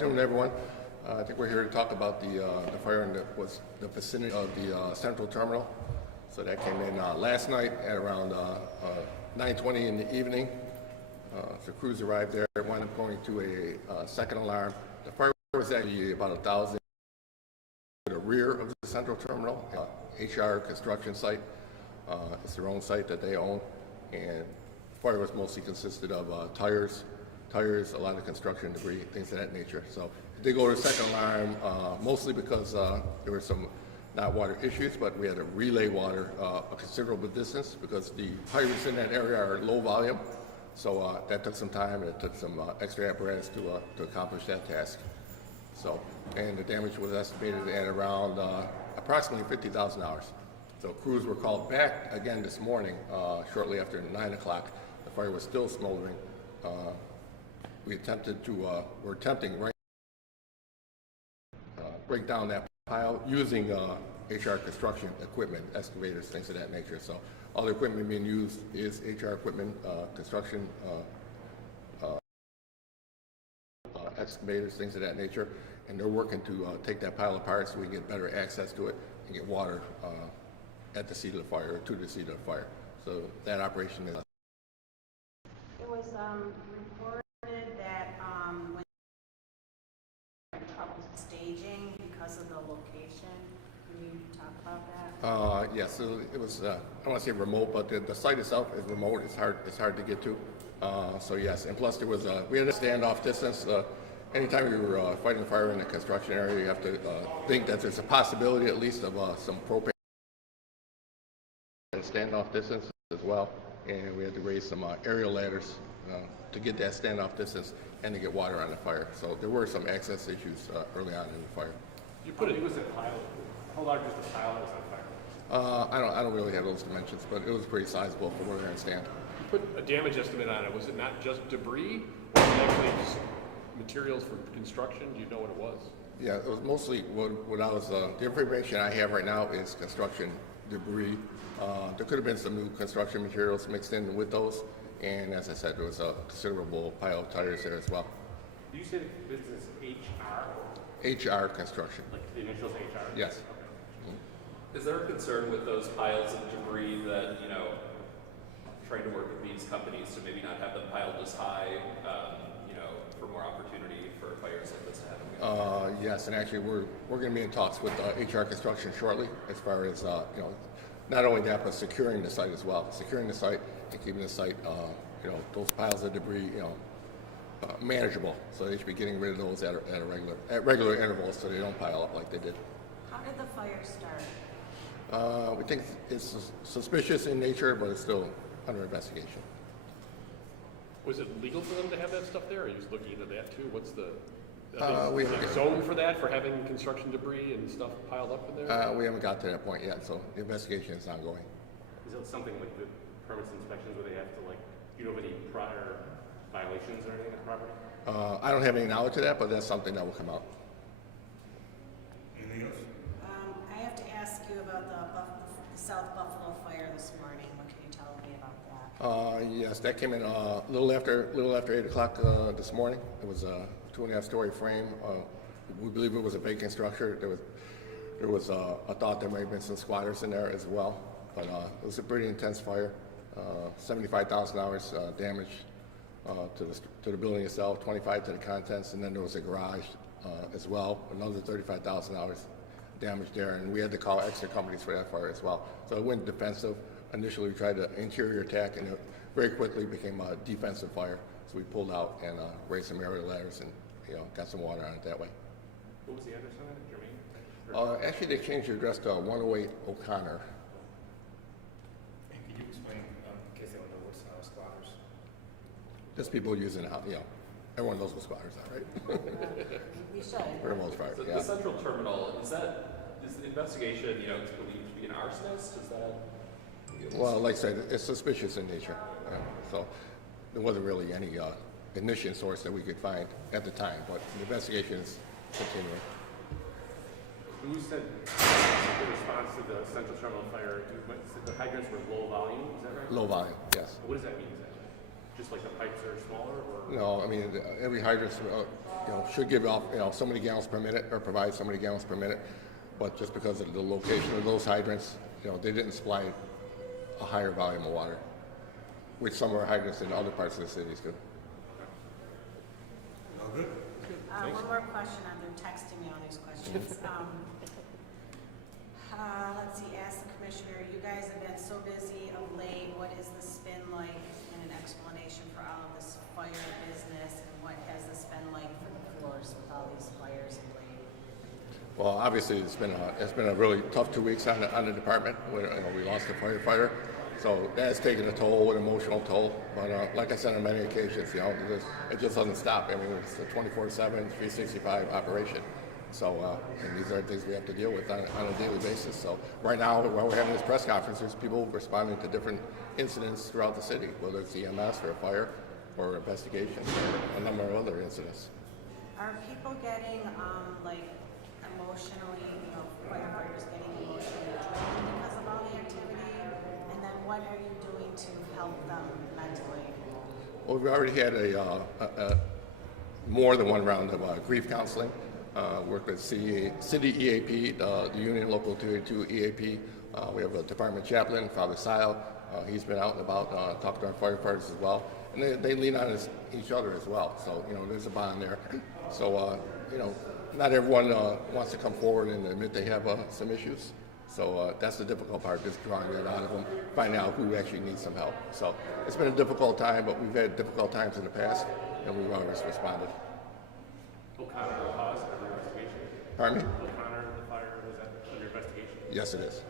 Good afternoon, everyone. I think we're here to talk about the fire in the vicinity of the central terminal. So that came in last night at around 9:20 in the evening. So crews arrived there. It wound up going to a second alarm. The fire was actually about 1,000 to the rear of the central terminal. HR construction site. It's their own site that they own, and the fire was mostly consisted of tires, a lot of construction debris, things of that nature. So it did go to the second alarm, mostly because there were some not water issues, but we had to relay water a considerable distance because the hydrants in that area are low volume. So that took some time, and it took some extra apparatus to accomplish that task. So, and the damage was estimated at around approximately $50,000. So crews were called back again this morning, shortly after 9 o'clock. The fire was still smoldering. We're attempting right break down that pile using HR construction equipment, excavators, things of that nature. So all the equipment being used is HR equipment, construction, excavators, things of that nature. And they're working to take that pile apart so we can get better access to it and get water at the seat of the fire, or to the seat of the fire. So that operation is. It was reported that when trouble staging because of the location. Can you talk about that? Yeah, so it was, I don't want to say remote, but the site itself is remote. It's hard to get to. So yes, and plus there was we had a standoff distance. Anytime you were fighting fire in a construction area, you have to think that there's a possibility at least of some propane and standoff distance as well. And we had to raise some aerial ladders to get that standoff distance and to get water on the fire. So there were some access issues early on in the fire. You put it was a pile. How large was the pile that was on fire? I don't really have those dimensions, but it was pretty sizable for where we're going to stand. You put a damage estimate on it. Was it not just debris, or was it actually just materials for construction? Do you know what it was? Yeah, it was mostly what I was. The information I have right now is construction debris. There could have been some new construction materials mixed in with those, and as I said, there was a considerable pile of tires there as well. Did you say the business HR? HR construction. Like the initials HR? Yes. Okay. Is there a concern with those piles of debris that, trying to work with these companies to maybe not have them piled as high, for more opportunity for fires like this to happen? Yes, and actually we're going to be in talks with HR construction shortly as far as, not only that, but securing the site as well. Securing the site and keeping the site, those piles of debris, manageable. So they should be getting rid of those at regular intervals so they don't pile up like they did. How did the fire start? We think it's suspicious in nature, but it's still under investigation. Was it legal for them to have that stuff there? Are you just looking into that too? What's the We zone for that, for having construction debris and stuff piled up in there? We haven't got to that point yet, so the investigation is ongoing. Is it something like the permits inspections where they have to have any prior violations or anything of the property? I don't have any knowledge of that, but that's something that will come out. Anything else? I have to ask you about the South Buffalo fire this morning. What can you tell me about that? Yes, that came in a little after 8 o'clock this morning. It was a 2.5-story frame. We believe it was a vacant structure. There was a thought there may have been some squatters in there as well, but it was a pretty intense fire. $75,000 damage to the building itself, $25,000 to the contents, and then there was a garage as well, another $35,000 damage there, and we had to call extra companies for that fire as well. So it went defensive. Initially, we tried to interior attack, and it very quickly became a defensive fire. So we pulled out and raised some aerial ladders and got some water on it that way. What was the address on it, Jermaine? Actually, they changed the address to 108 O'Connor. And can you explain, in case they don't know, what's squatters? Just people using it, everyone knows what squatters are, right? We should. For the most part, So yeah. the central terminal, is the investigation, it's believed to be an arsonist? Is that? Well, like I said, it's suspicious in nature. So there wasn't really any ignition source that we could find at the time, but the investigation is continuing. Who said the response to the central terminal fire, the hydrants were low volume, is that right? Low volume, yes. What does that mean exactly? just like the pipes are smaller, or? No, I mean, every hydrant, should give off, so many gallons per minute, or provide so many gallons per minute. But just because of the location of those hydrants, they didn't supply a higher volume of water, which some of our hydrants in other parts of the cities do. One more question on, they're texting me all these questions. Let's see, ask the commissioner, you guys have been so busy of late, what is the spin like, and an explanation for all of this fire business, and what has this been like for the floors with all these fires of late? Well, obviously, it's been a really tough 2 weeks on the department. We lost a firefighter, so that's taken a toll, an emotional toll. But like I said on many occasions, it just doesn't stop. I mean, it's a 24/7, 365 operation. So, and these are things we have to deal with on a daily basis. So, right now, while we're having this press conference, there's people responding to different incidents throughout the city, whether it's EMS or a fire or investigations or a number of other incidents. Are people getting, emotionally, firefighters getting emotionally drained because of all the activity? And then what are you doing to help them mentally? Well, we already had a more than one round of grief counseling. Worked with City EAP, the Union Local 282 EAP. We have a department chaplain, Father Sile. He's been out and about talking to our firefighters as well. And they lean on each other as well. So, there's a bond there. So, not everyone wants to come forward and admit they have some issues. So that's the difficult part, just drawing that out of them, finding out who actually needs some help. So it's been a difficult time, but we've had difficult times in the past, and we've always responded. O'Connor caused under investigation? Pardon me? O'Connor, the fire, was that under investigation? Yes, it is.